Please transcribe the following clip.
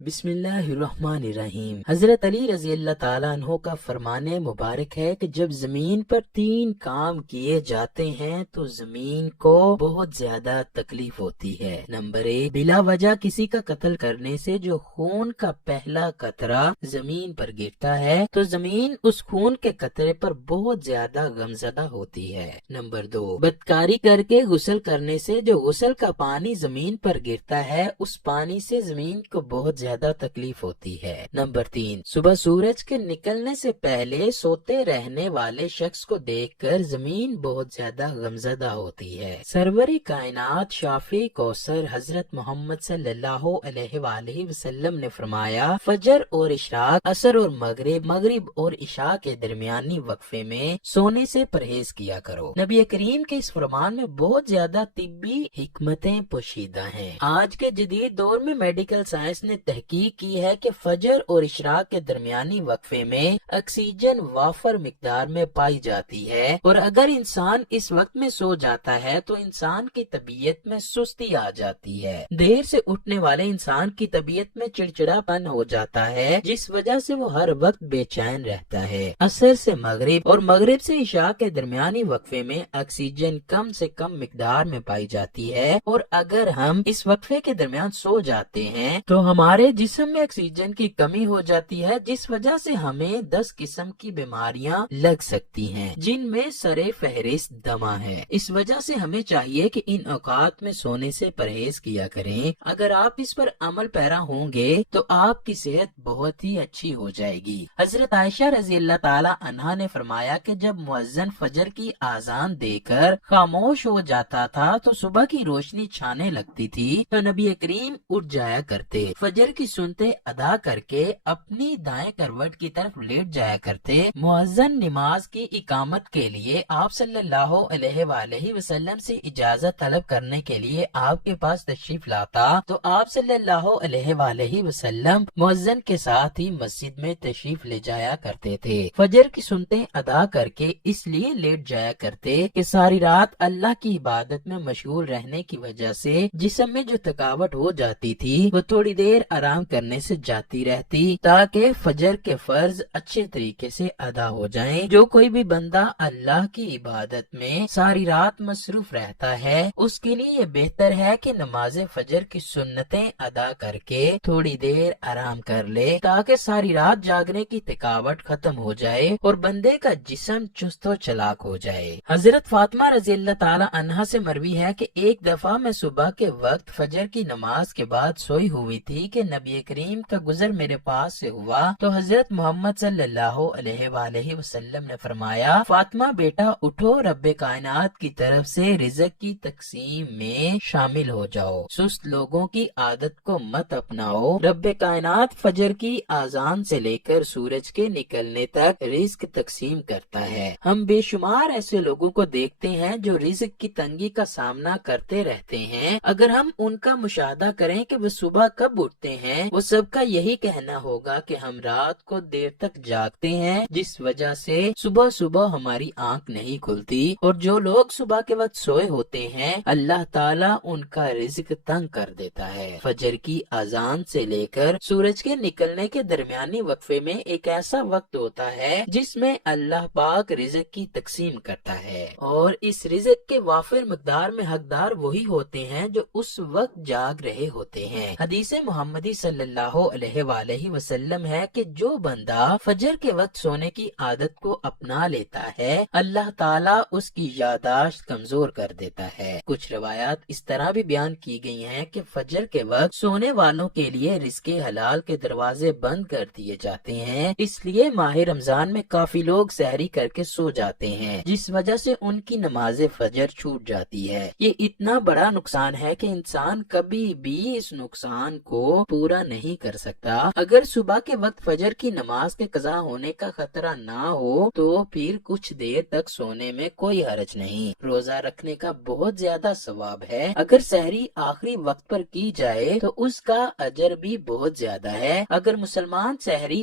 بسم اللہ الرحمن الرحیم۔ حضرت علی رضی اللہ تعالیٰ عنہ کا فرمان مبارک ہے کہ جب زمین پر 3 کام کیے جاتے ہیں تو زمین کو بہت زیادہ تکلیف ہوتی ہے۔ نمبر 1، بلا وجہ کسی کا قتل کرنے سے جو خون کا پہلا قطرہ زمین پر گرتا ہے تو زمین اس خون کے قطرے پر بہت زیادہ غمزدہ ہوتی ہے۔ نمبر 2، بدکاری کر کے غسل کرنے سے جو غسل کا پانی زمین پر گرتا ہے اس پانی سے زمین کو بہت زیادہ تکلیف ہوتی ہے۔ نمبر 3، صبح سورج کے نکلنے سے پہلے سوتے رہنے والے شخص کو دیکھ کر زمین بہت زیادہ غمزدہ ہوتی ہے۔ سرور کائنات شافی کوثر حضرت محمد صلی اللہ علیہ وآلہ وسلم نے فرمایا، فجر اور اشراق، عصر اور مغرب اور عشاء کے درمیانی وقفے میں سونے سے پرہیز کیا کرو۔ نبی کریم کے اس فرمان میں بہت زیادہ طبی حکمتیں پوشیدہ ہیں۔ آج کے جدید دور میں میڈیکل سائنس نے تحقیق کی ہے کہ فجر اور اشراق کے درمیانی وقفے میں آکسیجن وافر مقدار میں پائی جاتی ہے، اور اگر انسان اس وقت میں سو جاتا ہے تو انسان کی طبیعت میں سستی آ جاتی ہے۔ دیر سے اٹھنے والے انسان کی طبیعت میں چڑچڑا پن ہو جاتا ہے، جس وجہ سے وہ ہر وقت بے چین رہتا ہے۔ عصر سے مغرب اور مغرب سے عشاء کے درمیانی وقفے میں آکسیجن کم سے کم مقدار میں پائی جاتی ہے، اور اگر ہم اس وقفے کے درمیان سو جاتے ہیں تو ہمارے جسم میں آکسیجن کی کمی ہو جاتی ہے، جس وجہ سے ہمیں 10 قسم کی بیماریاں لگ سکتی ہیں، جن میں سر فہرست دمہ ہے۔ اس وجہ سے ہمیں چاہیے کہ ان اوقات میں سونے سے پرہیز کیا کریں۔ اگر آپ اس پر عمل پیرا ہوں گے تو آپ کی صحت بہت ہی اچھی ہو جائے گی۔ حضرت عائشہ رضی اللہ تعالی عنہا نے فرمایا کہ جب مؤذن فجر کی اذان دے کر خاموش ہو جاتا تھا تو صبح کی روشنی چھانے لگتی تھی تو نبی کریم اٹھ جایا کرتے، فجر کی سنتے ادا کر کے اپنی دائیں کروٹ کی طرف لیٹ جایا کرتے۔ مؤذن نماز کی اقامت کے لیے آپ صلی اللہ علیہ وآلہ وسلم سے اجازت طلب کرنے کے لیے آپ کے پاس تشریف لاتا تو آپ صلی اللہ علیہ وآلہ وسلم مؤذن کے ساتھ ہی مسجد میں تشریف لے جایا کرتے تھے۔ فجر کی سنتے ادا کر کے اس لیے لیٹ جایا کرتے کہ ساری رات اللہ کی عبادت میں مشغول رہنے کی وجہ سے جسم میں جو تھکاوٹ ہو جاتی تھی وہ تھوڑی دیر آرام کرنے سے جاتی رہتی تاکہ فجر کے فرض اچھے طریقے سے ادا ہو جائیں۔ جو کوئی بھی بندہ اللہ کی عبادت میں ساری رات مصروف رہتا ہے اس کے لیے یہ بہتر ہے کہ نماز فجر کی سنتیں ادا کر کے تھوڑی دیر آرام کر لے تاکہ ساری رات جاگنے کی تھکاوٹ ختم ہو جائے اور بندے کا جسم چست و چلاک ہو جائے۔ حضرت فاطمہ رضی اللہ تعالی عنہا سے مروی ہے کہ ایک دفعہ میں صبح کے وقت فجر کی نماز کے بعد سوئی ہوئی تھی کہ نبی کریم کا گزر میرے پاس سے ہوا تو حضرت محمد صلی اللہ علیہ وآلہ وسلم نے فرمایا، فاطمہ بیٹا اٹھو، رب کائنات کی طرف سے رزق کی تقسیم میں شامل ہو جاؤ، سست لوگوں کی عادت کو مت اپناؤ۔ رب کائنات فجر کی اذان سے لے کر سورج کے نکلنے تک رزق تقسیم کرتا ہے۔ ہم بے شمار ایسے لوگوں کو دیکھتے ہیں جو رزق کی تنگی کا سامنا کرتے رہتے ہیں۔ اگر ہم ان کا مشاہدہ کریں کہ وہ صبح کب اٹھتے ہیں، وہ سب کا یہی کہنا ہوگا کہ ہم رات کو دیر تک جاگتے ہیں جس وجہ سے صبح صبح ہماری آنکھ نہیں کھلتی، اور جو لوگ صبح کے وقت سوئے ہوتے ہیں اللہ تعالیٰ ان کا رزق تنگ کر دیتا ہے۔ فجر کی اذان سے لے کر سورج کے نکلنے کے درمیانی وقفے میں ایک ایسا وقت ہوتا ہے جس میں اللہ پاک رزق کی تقسیم کرتا ہے، اور اس رزق کے وافر مقدار میں حقدار وہی ہوتے ہیں جو اس وقت جاگ رہے ہوتے ہیں۔ حدیث محمدی صلی اللہ علیہ وآلہ وسلم ہے کہ جو بندہ فجر کے وقت سونے کی عادت کو اپنا لیتا ہے اللہ تعالیٰ اس کی یادداشت کمزور کر دیتا ہے۔ کچھ روایات اس طرح بھی بیان کی گئی ہیں کہ فجر کے وقت سونے والوں کے لیے رزق حلال کے دروازے بند کر دیے جاتے ہیں، اس لیے ماہ رمضان میں کافی لوگ سحری کر کے سو جاتے ہیں جس وجہ سے ان کی نماز فجر چھوٹ جاتی ہے۔ یہ اتنا بڑا نقصان ہے کہ انسان کبھی بھی اس نقصان کو پورا نہیں کر سکتا۔ اگر صبح کے وقت فجر کی نماز کے قضا ہونے کا خطرہ نہ ہو تو پھر کچھ دیر تک سونے میں کوئی حرج نہیں۔ روزہ رکھنے کا بہت زیادہ ثواب ہے، اگر سحری آخری وقت پر کی جائے تو اس کا اجر بھی بہت زیادہ ہے۔ اگر مسلمان سحری